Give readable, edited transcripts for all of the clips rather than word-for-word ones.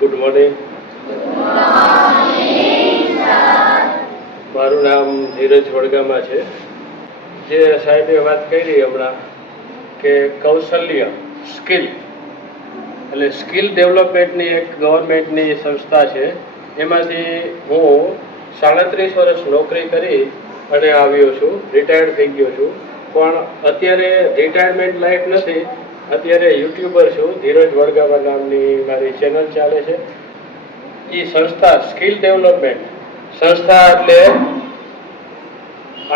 Good morning. મારું નામ ધીરજ વડગામા છે. જે સાહેબે વાત કરી હમણાં કે કૌશલ્ય સ્કિલ એટલે સ્કિલ ડેવલપમેન્ટની એક ગવર્મેન્ટની સંસ્થા છે. એમાંથી હું 37 વર્ષ નોકરી કરી અને આવ્યો છું, રિટાયર્ડ થઈ ગયો છું. પણ અત્યારે રિટાયરમેન્ટ લાઈફ નથી, અત્યારે યુટ્યુબર છું. ધીરજ વડગામા નામની મારી ચેનલ ચાલે છે. એ સંસ્થા સ્કિલ ડેવલપમેન્ટ સંસ્થા એટલે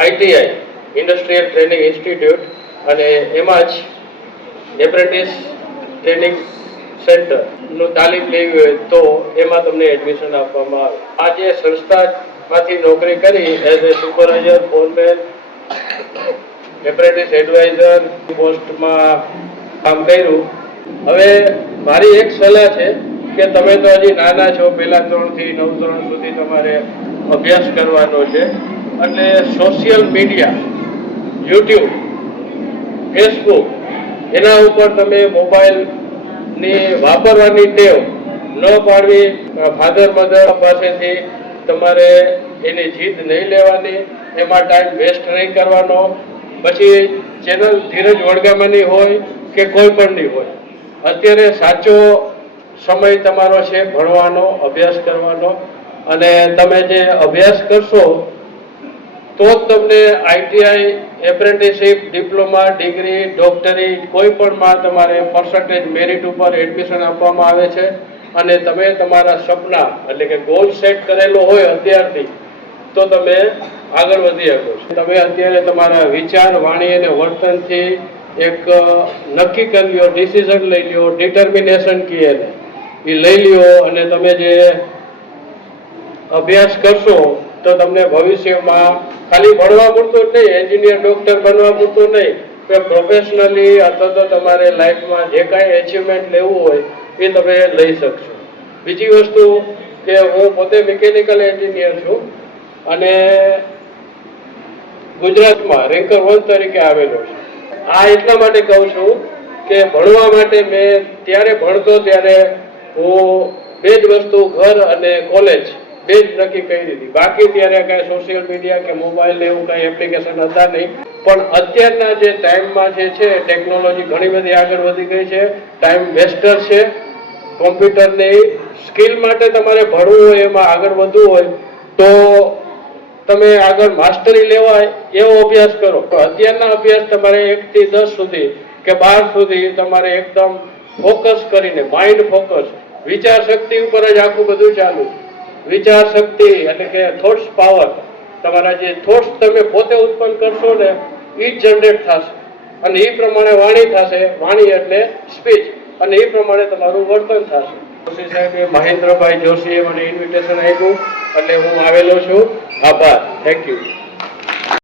આઈટીઆઈ ઇન્ડસ્ટ્રીયલ ટ્રેનિંગ ઇન્સ્ટિટ્યૂટ, અને એમાં જ એપ્રેન્ટિસ ટ્રેનિંગ સેન્ટરનું તાલીમ લેવી હોય તો એમાં તમને એડમિશન આપવામાં આવે. આ જે સંસ્થામાંથી નોકરી કરી as a supervisor, foreman, apprentice adviser પોસ્ટમાં કામ કર્યું. હવે મારી એક સલાહ છે કે તમે તો હજી નાના છો, પહેલા 3 થી 9 ધોરણ સુધી તમારે અભ્યાસ કરવાનો છે. એટલે સોશિયલ મિડિયા, યુટ્યુબ, ફેસબુક, એના ઉપર તમે મોબાઈલની વાપરવાની ટેવ ન પાડવી. ફાધર મધર પાસેથી તમારે એની જીદ નહીં લેવાની, એમાં ટાઈમ વેસ્ટ નહીં કરવાનો. પછી ચેનલ ધીરજ વડગામાની હોય કે કોઈ પણની હોય, અત્યારે સાચો સમય તમારો છે ભણવાનો, અભ્યાસ કરવાનો. અને તમે જે અભ્યાસ કરશો તો જ તમને આઈટીઆઈ, એપ્રેન્ટિસશીપ, ડિપ્લોમા, ડિગ્રી, ડોક્ટરી કોઈ પણમાં તમારે પર્સન્ટેજ મેરિટ ઉપર એડમિશન આપવામાં આવે છે. અને તમે તમારા સપના એટલે કે ગોલ સેટ કરેલો હોય અત્યારથી તો તમે આગળ વધી શકો છો. તમે અત્યારે તમારા વિચાર, વાણી અને વર્તનથી એક નક્કી કરી લ્યો, ડિસિઝન લઈ લ્યો, ડિટર્મિનેશન કહીએ એ લઈ લ્યો. અને તમે જે અભ્યાસ કરશો તો તમને ભવિષ્યમાં ખાલી ભણવા પૂરતું જ નહીં, એન્જિનિયર, ડોક્ટર બનવા પૂરતું નહીં, કે પ્રોફેશનલી અથવા તો તમારે લાઈફમાં જે કાંઈ એચિવમેન્ટ લેવું હોય એ તમે લઈ શકશો. બીજી વસ્તુ કે હું પોતે મિકેનિકલ એન્જિનિયર છું અને ગુજરાતમાં રેન્કર 1 તરીકે આવેલો છું. આ એટલા માટે કહું છું કે ભણવા માટે મેં ત્યારે ભણતો ત્યારે હું 2 જ વસ્તુ, ઘર અને કોલેજ, 2 જ નક્કી કરી દીધી. બાકી ત્યારે કાંઈ સોશિયલ મીડિયા કે મોબાઈલ એવું કાંઈ એપ્લિકેશન હતા નહીં. પણ અત્યારના જે ટાઈમમાં જે છે ટેકનોલોજી ઘણી બધી આગળ વધી ગઈ છે, ટાઈમ વેસ્ટર છે. કોમ્પ્યુટરની સ્કિલ માટે તમારે ભણવું હોય, એમાં આગળ વધવું હોય તો તમે આગળ માસ્ટરી લેવાય એવો અભ્યાસ કરો. તો અત્યારના અભ્યાસ તમારે 1 થી 10 સુધી કે 12 સુધી તમારે એકદમ ફોકસ કરીને, માઇન્ડ ફોકસ, વિચાર શક્તિ ઉપર જ આખું બધું ચાલુ. વિચાર શક્તિ એટલે કે થોટ્સ પાવર, તમારા જે થોટ્સ તમે પોતે ઉત્પન્ન કરશો ને એ જ જનરેટ થશે અને એ પ્રમાણે વાણી થશે. વાણી એટલે સ્પીચ, અને એ પ્રમાણે તમારું વર્તન થશે. જોશી સાહેબે, મહેન્દ્રભાઈ જોશીએ મને ઇન્વિટેશન આપ્યું એટલે હું આવેલો છું. આભાર. Thank you.